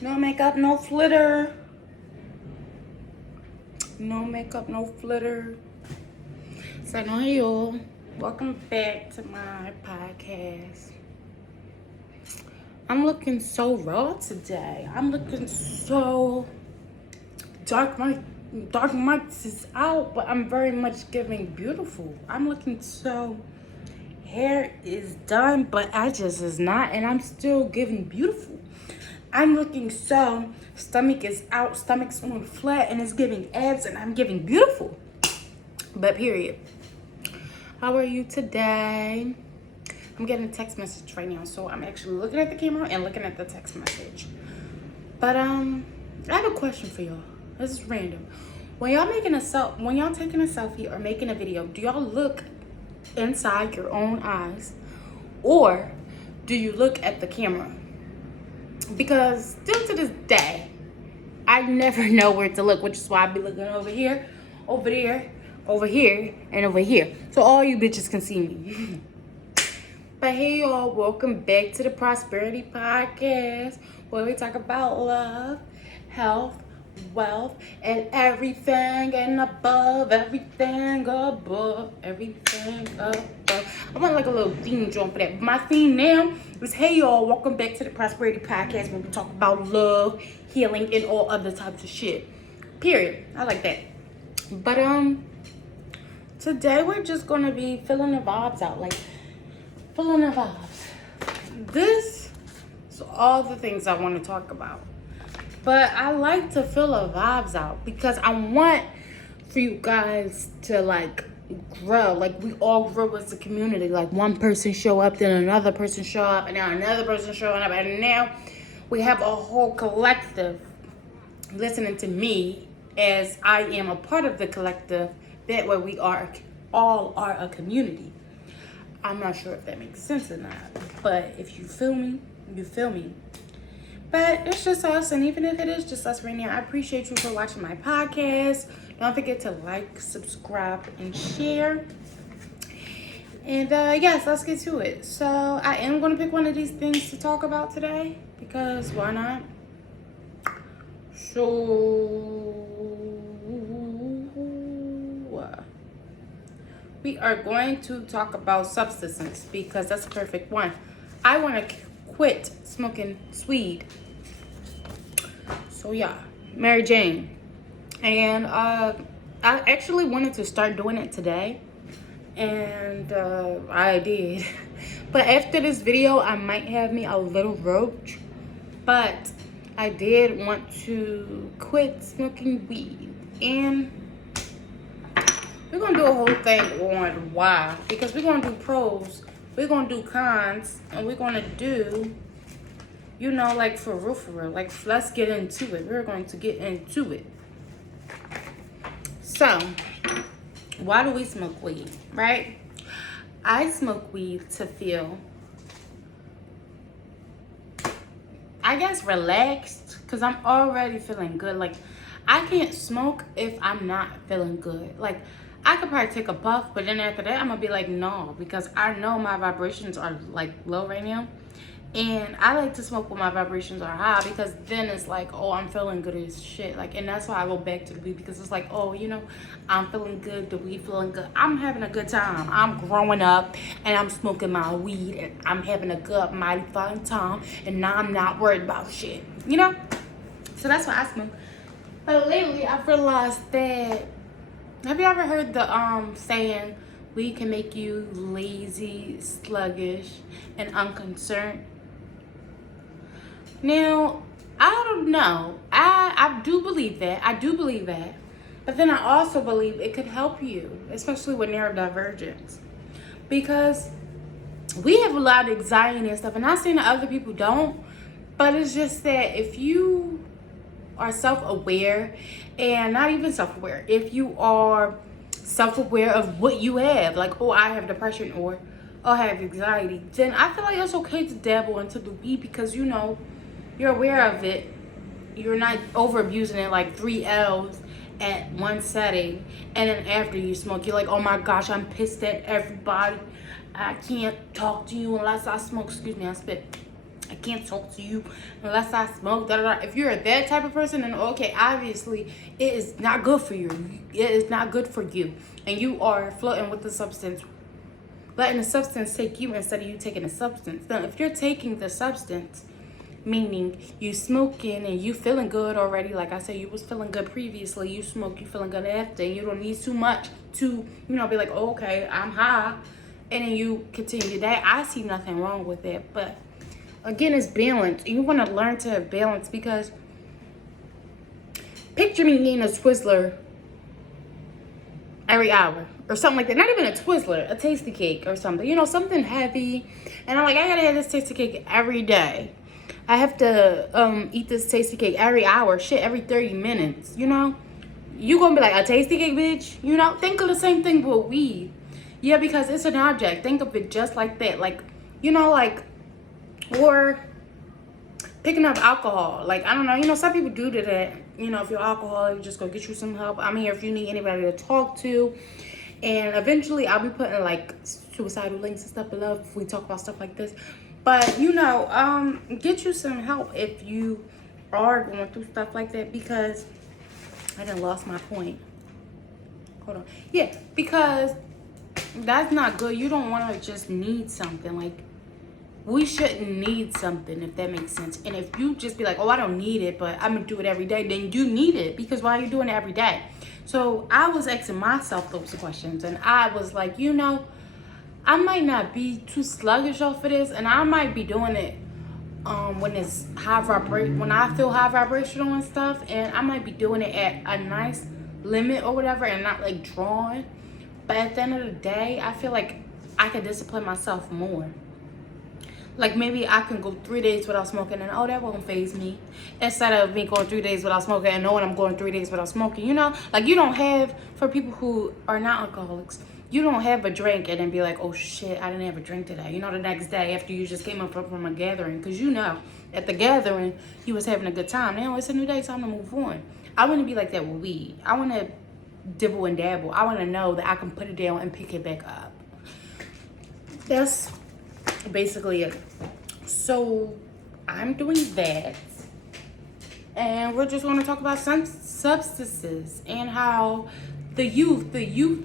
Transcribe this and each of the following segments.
No makeup, no flitter. No makeup, no flitter. So, no, y'all. Welcome back to my podcast. I'm looking so raw today. I'm looking so dark. My dark months is out, but I'm very much giving beautiful. I'm looking so hair is done, but I just is not, and I'm still giving beautiful. I'm looking so stomach is out, stomach's on flat, and it's giving abs, and I'm giving beautiful. But period. How are you today? I'm getting a text message right now, so I'm actually looking at the camera and looking at the text message. But I have a question for y'all. This is random. When y'all taking a selfie or making a video, do y'all look inside your own eyes, or do you look at the camera? Because still to this day, I never know where to look, which is why I be looking over here, over there, over here, and over here. So all you bitches can see me. But hey y'all, welcome back to the Prosperity Podcast, where we talk about love, health, wealth, and everything and above, everything above, everything above. I want like a little theme drum for that. But my theme now is, hey y'all, welcome back to the Prosperity Podcast, where we talk about love, healing, and all other types of shit. Period. I like that. But today we're just gonna be filling the vibes out, like feeling the vibes. This is all the things I want to talk about. But I like to fill the vibes out because I want for you guys to like grow. Like we all grow as a community. Like one person show up, then another person show up, and now another person showing up, and now we have a whole collective listening to me as I am a part of the collective. That way we all are a community. I'm not sure if that makes sense or not, but if you feel me, you feel me. But it's just us, and even if it is just us right now, I appreciate you for watching my podcast. Don't forget to like, subscribe, and share. And yes, let's get to it. So I am going to pick one of these things to talk about today, because why not? So we are going to talk about substances because that's a perfect one. I want to quit smoking weed. So yeah, Mary Jane. And I actually wanted to start doing it today, and I did. But after this video, I might have me a little roach. But I did want to quit smoking weed, and we're going to do a whole thing on why. Because we're going to do pros, we're going to do cons, and we're going to do, you know, like for real. Like, let's get into it. We're going to get into it. So, why do we smoke weed, right? I smoke weed to feel, I guess, relaxed. Because I'm already feeling good. Like, I can't smoke if I'm not feeling good. Like, I could probably take a puff, but then after that, I'm gonna be like, no, because I know my vibrations are like low right now. And I like to smoke when my vibrations are high, because then it's like, oh, I'm feeling good as shit. Like, and that's why I go back to the weed, because it's like, oh, you know, I'm feeling good, the weed feeling good. I'm having a good time. I'm growing up and I'm smoking my weed and I'm having a good, mighty fun time. And now I'm not worried about shit, you know? So that's why I smoke. But lately, I've realized that, have you ever heard the saying, weed can make you lazy, sluggish, and unconcerned? Now, I don't know. I do believe that. I do believe that. But then I also believe it could help you, especially with neurodivergence. Because we have a lot of anxiety and stuff. And not saying that other people don't, but it's just that if you are self-aware, and not even self-aware, if you are self-aware of what you have, like, oh, I have depression, or oh, I have anxiety, then I feel like it's okay to dabble into the weed, because you know you're aware of it, you're not over abusing it, like 3 L's at one setting, and then after you smoke, you're like, oh my gosh, I'm pissed at everybody, I can't talk to you unless I smoke. Excuse me, I spit. I can't talk to you unless I smoke. Da, da, da. If you're that type of person, then okay, obviously it is not good for you. It is not good for you, and you are floating with the substance, letting the substance take you instead of you taking the substance. Now, if you're taking the substance, meaning you smoking and you feeling good already, like I said, you was feeling good previously, you smoke, you feeling good after, and you don't need too much to, be like, oh, okay, I'm high, and then you continue that. I see nothing wrong with it, but again, it's balance. You want to learn to have balance, because picture me eating a Twizzler every hour or something like that. Not even a Twizzler, a tasty cake or something, something heavy, and I'm like, I gotta have this tasty cake every day. I have to eat this tasty cake every hour, shit, every 30 minutes, You gonna be like, a tasty cake, bitch? Think of the same thing with weed. Yeah, because it's an object. Think of it just like that. Like, or picking up alcohol. Like, I don't know, some people do that. If you're alcoholic, just go get you some help. I'm here if you need anybody to talk to. And eventually I'll be putting like suicidal links and stuff below if we talk about stuff like this. But, get you some help if you are going through stuff like that, because I done lost my point. Hold on. Yeah, because that's not good. You don't want to just need something. Like, we shouldn't need something, if that makes sense. And if you just be like, oh, I don't need it, but I'm going to do it every day, then you need it, because why are you doing it every day? So I was asking myself those questions, and I was like, I might not be too sluggish off of this, and I might be doing it when it's when I feel high vibrational and stuff, and I might be doing it at a nice limit or whatever, and not like drawn. But at the end of the day, I feel like I can discipline myself more. Like, maybe I can go 3 days without smoking, and that won't faze me, instead of me going 3 days without smoking and knowing I'm going 3 days without smoking. Like, you don't have, for people who are not alcoholics, you don't have a drink and then be like, oh shit, I didn't have a drink today. The next day after you just came up from a gathering, because at the gathering you was having a good time. Now it's a new day, time to move on. I want to be like that with weed. I want to dibble and dabble. I want to know that I can put it down and pick it back up. That's basically it. So I'm doing that, and we're just going to talk about some substances and how the youth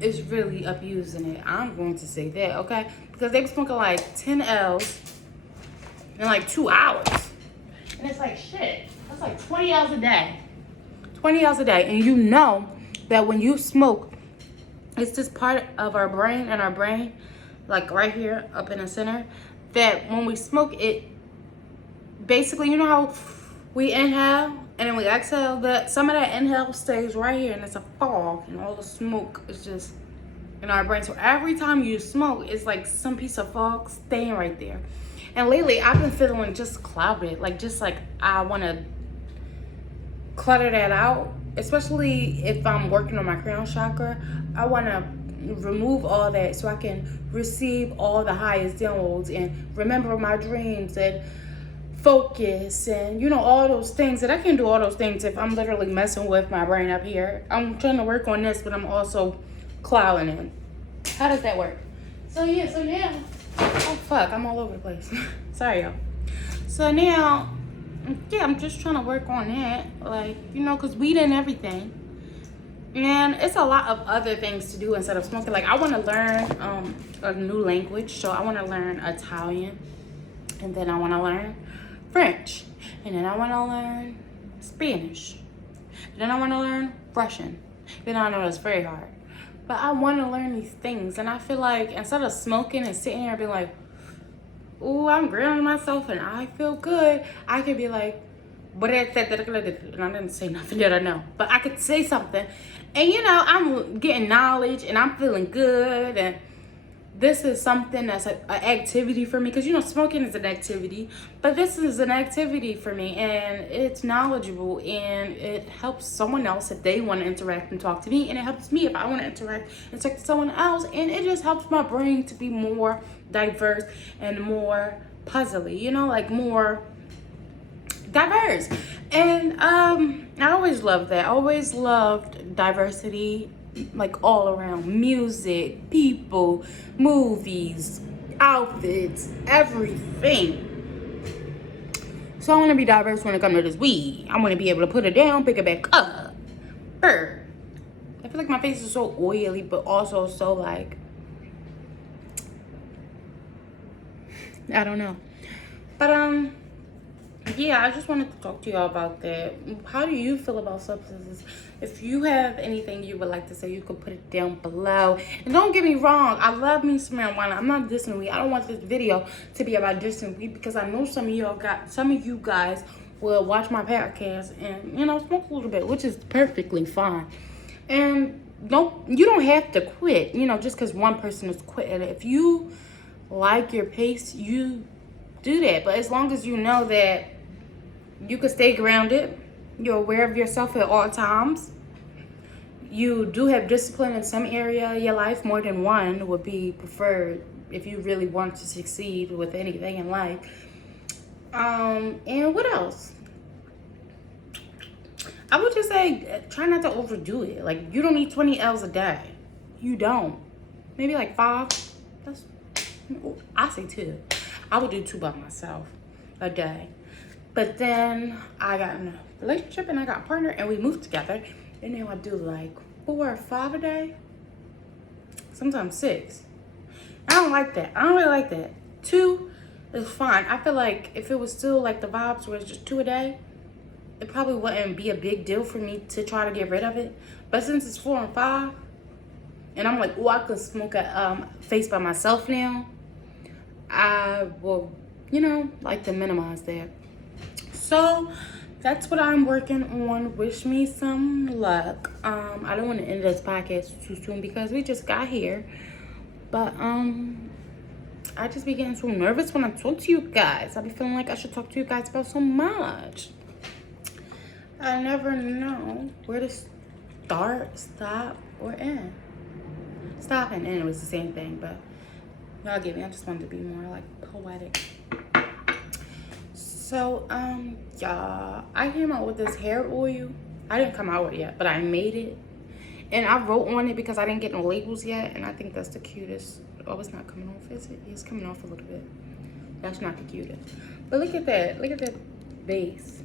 is really abusing it. I'm going to say that, okay? Because they were smoking like 10 L's in like 2 hours, and it's like, shit, that's like 20 L's a day. 20 L's a day. And that when you smoke, it's this part of our brain, like right here up in the center, that when we smoke it, basically, how we inhale and then we exhale, that some of that inhale stays right here, and it's a fog, and all the smoke is just in our brain. So every time you smoke, it's like some piece of fog staying right there. And lately I've been feeling just clouded, like I want to clutter that out, especially if I'm working on my crown chakra. I want to remove all that so I can receive all the highest downloads and remember my dreams and focus and all those things. And I can do all those things if I'm literally messing with my brain up here. I'm trying to work on this, but I'm also clouding it. How does that work? So yeah. Oh fuck, I'm all over the place. Sorry, y'all. So now, yeah, I'm just trying to work on that, like, because weed and everything. And it's a lot of other things to do instead of smoking. Like, I want to learn a new language. So I want to learn Italian, and then I want to learn French, and then I want to learn Spanish, and then I want to learn Russian. I know that's very hard, but I want to learn these things. And I feel like instead of smoking and sitting here and being like, ooh, I'm grilling myself and I feel good, I could be like, but and I didn't say nothing that I know, but I could say something, and I'm getting knowledge and I'm feeling good, and this is something that's an activity for me, because smoking is an activity, but this is an activity for me, and it's knowledgeable, and it helps someone else if they want to interact and talk to me, and it helps me if I want to interact and talk to someone else, and it just helps my brain to be more diverse and more puzzly, like more diverse. And I always loved that. I always loved diversity, like all around. Music, people, movies, outfits, everything. So I want to be diverse when it comes to this weed. I want to be able to put it down, pick it back up. Brr. I feel like my face is so oily, but also so like, I don't know. But yeah, I just wanted to talk to y'all about that. How do you feel about substances? If you have anything you would like to say, you could put it down below. And don't get me wrong, I love me some marijuana. I'm not dissing weed. I don't want this video to be about dissing weed because I know some of you guys will watch my podcast and, you know, smoke a little bit, which is perfectly fine. And you don't have to quit, you know, just because one person is quitting. If you like your pace, you do that. But as long as you know that you can stay grounded, you're aware of yourself at all times, you do have discipline in some area of your life, more than one would be preferred if you really want to succeed with anything in life. And what else? I would just say try not to overdo it. Like, you don't need 20 L's a day. You don't. Maybe like 5. I say 2. I would do 2 by myself a day. But then I got in a relationship and I got a partner and we moved together. And now I do like 4 or 5 a day. Sometimes 6. I don't like that. I don't really like that. 2 is fine. I feel like if it was still like the vibes where it's just 2 a day, it probably wouldn't be a big deal for me to try to get rid of it. But since it's 4 and 5, and I'm like, oh, I could smoke a face by myself now, I will, you know, like to minimize that. So that's what I'm working on. Wish me some luck. I don't want to end this podcast too soon because we just got here. But I just be getting so nervous when I talk to you guys. I be feeling like I should talk to you guys about so much. I never know where to start, stop, or end. Stop and end was the same thing, but y'all get me. I just wanted to be more like poetic. So, y'all, I came out with this hair oil. I didn't come out with it yet, but I made it. And I wrote on it because I didn't get no labels yet. And I think that's the cutest. Oh, it's not coming off, is it? It's coming off a little bit. That's not the cutest. But look at that. Look at that base.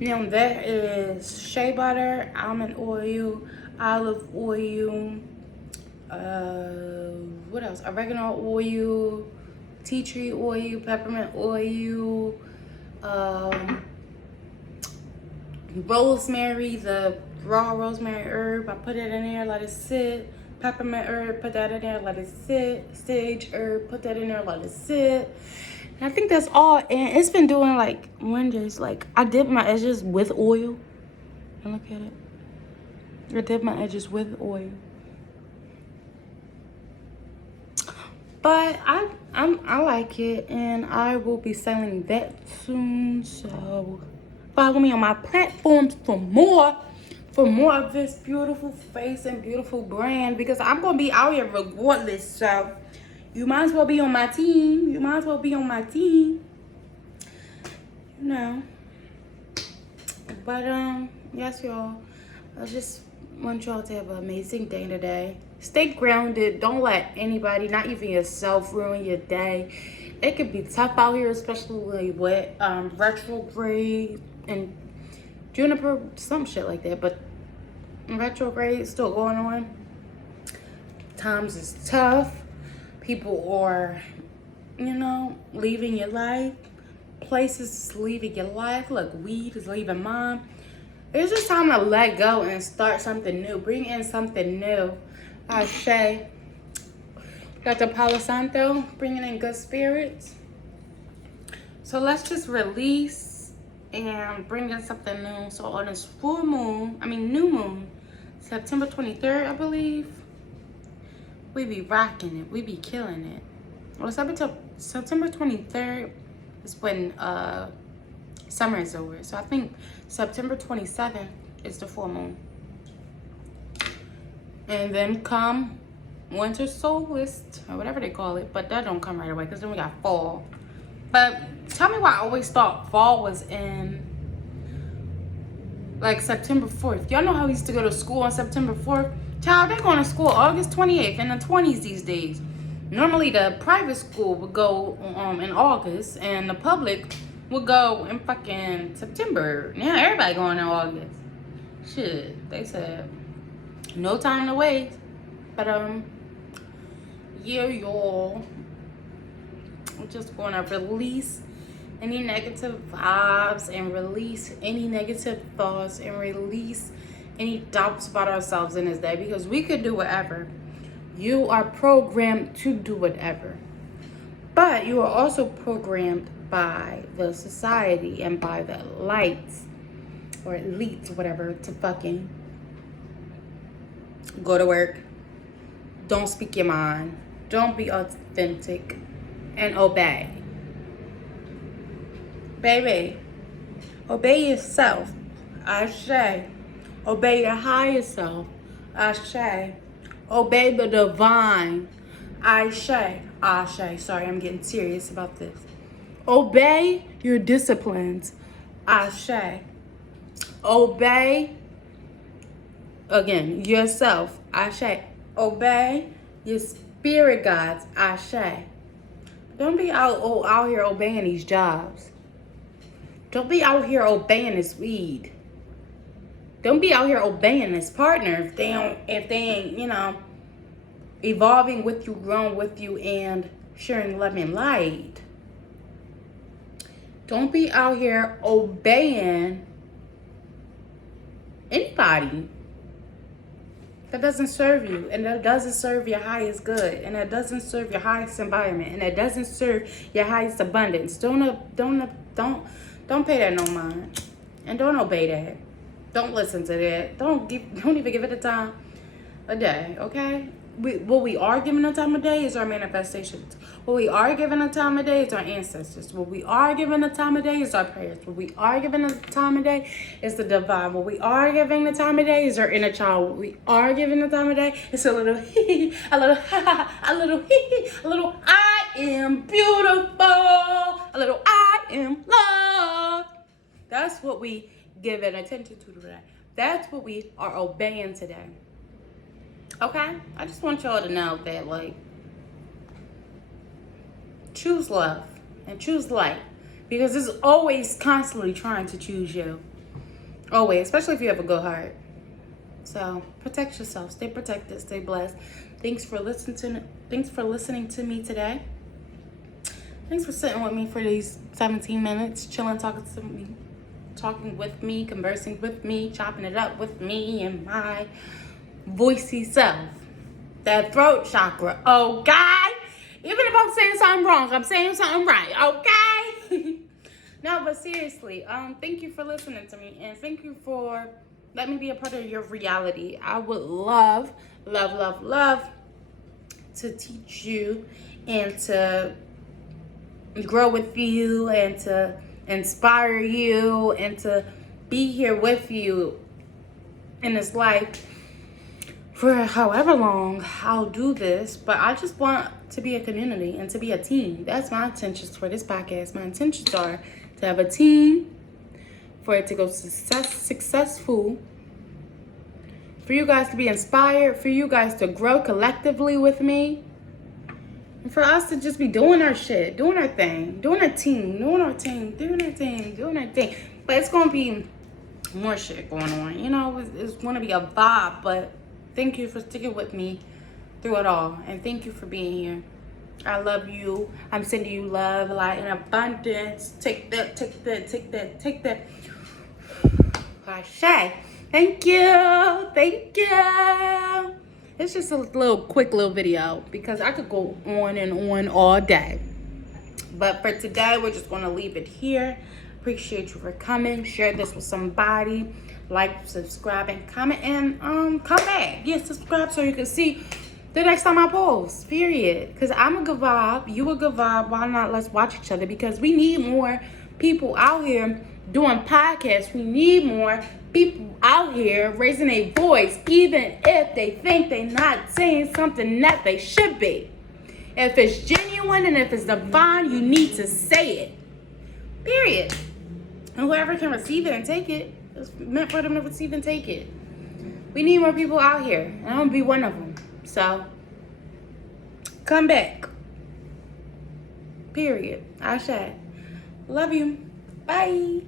Now that is shea butter, almond oil, olive oil, what else? Oregano oil, tea tree oil, peppermint oil, rosemary, the raw rosemary herb. I put it in there, let it sit. Peppermint herb, put that in there, let it sit. Sage herb, put that in there, let it sit. And I think that's all, and it's been doing like wonders. Like, I dip my edges with oil. And look at it. I dip my edges with oil. But I like it, and I will be selling that soon. So follow me on my platforms for more of this beautiful face and beautiful brand, because I'm gonna be out here regardless. So you might as well be on my team. You might as well be on my team. You know. But yes, y'all. I just want y'all to have an amazing day today. Stay grounded. Don't let anybody, not even yourself, ruin your day. It can be tough out here, especially with retrograde and Juniper, some shit like that. But retrograde is still going on. Times is tough. People are, you know, leaving your life. Places leaving your life. Look, weed is leaving mine. It's just time to let go and start something new. Bring in something new. Ashe. Dr. Palo Santo, bringing in good spirits. So let's just release and bring in something new. So on this new moon, September 23rd, I believe, we be rocking it. We be killing it. Well, September 23rd is when summer is over. So I think September 27th is the full moon. And then come winter solstice, or whatever they call it. But that don't come right away, because then we got fall. But tell me why I always thought fall was in like September 4th. Y'all know how we used to go to school on September 4th? Child, they're going to school August 28th in the 20s these days. Normally the private school would go in August, and the public would go in fucking September. Now everybody going in August. Shit, they said no time to waste. But yeah, y'all, I'm just gonna release any negative vibes and release any negative thoughts and release any doubts about ourselves in this day, because we could do whatever. You are programmed to do whatever, but you are also programmed by the society and by the lights or elites, whatever, to fucking go to work, don't speak your mind, don't be authentic, and obey. Baby, obey yourself, I say. Obey your higher self, I say. Obey the divine, I say. Sorry, I'm getting serious about this. Obey your disciplines, I say. Obey, again, yourself, I say. Obey your spirit guides, I say. Don't be out here obeying these jobs. Don't be out here obeying this weed. Don't be out here obeying this partner if they ain't, you know, evolving with you, growing with you, and sharing love and light. Don't be out here obeying anybody that doesn't serve you, and that doesn't serve your highest good, and that doesn't serve your highest environment, and that doesn't serve your highest abundance. Don't pay that no mind, and don't obey that. Don't listen to that. Don't even give it a time a day, okay? What we are giving a time of day is our manifestations. What we are giving a time of day is our ancestors. What we are giving a time of day is our prayers. What we are giving a time of day is the divine. What we are giving a time of day is our inner child. What we are giving a time of day is a little a little a little a little I am beautiful, a little I am loved. That's what we give an attention to today. That's what we are obeying today. Okay? I just want y'all to know that, like, choose love and choose light, because it's always constantly trying to choose you. Always, especially if you have a good heart. So protect yourself. Stay protected. Stay blessed. Thanks for listening to me today. Thanks for sitting with me for these 17 minutes, chilling, talking with me, conversing with me, chopping it up with me and my voicey self. That throat chakra, okay? Even if I'm saying something wrong, I'm saying something right, okay? No, but seriously, thank you for listening to me, and thank you for letting me be a part of your reality. I would love to teach you and to grow with you and to inspire you and to be here with you in this life for however long I'll do this. But I just want to be a community and to be a team. That's my intentions for this podcast. My intentions are to have a team, for it to go successful, for you guys to be inspired, for you guys to grow collectively with me, and for us to just be doing our shit, doing our thing, doing our thing. But it's going to be more shit going on. You know, it's going to be a vibe. But thank you for sticking with me through it all. And thank you for being here. I love you. I'm sending you love, light, and abundance. Take that. I say, thank you. It's just a quick little video because I could go on and on all day. But for today, we're just going to leave it here. Appreciate you for coming. Share this with somebody. Like, subscribe, and comment, and come back. Yeah, subscribe so you can see the next time I post, period. Because I'm a good vibe. You a good vibe. Why not? Let's watch each other, because we need more people out here doing podcasts. We need more people out here raising a voice, even if they think they're not saying something that they should be. If it's genuine and if it's divine, you need to say it, period. And whoever can receive it and take it, it's meant for them to receive and take it. We need more people out here, and I'm gonna be one of them. So come back. Period. Ashe. Love you. Bye.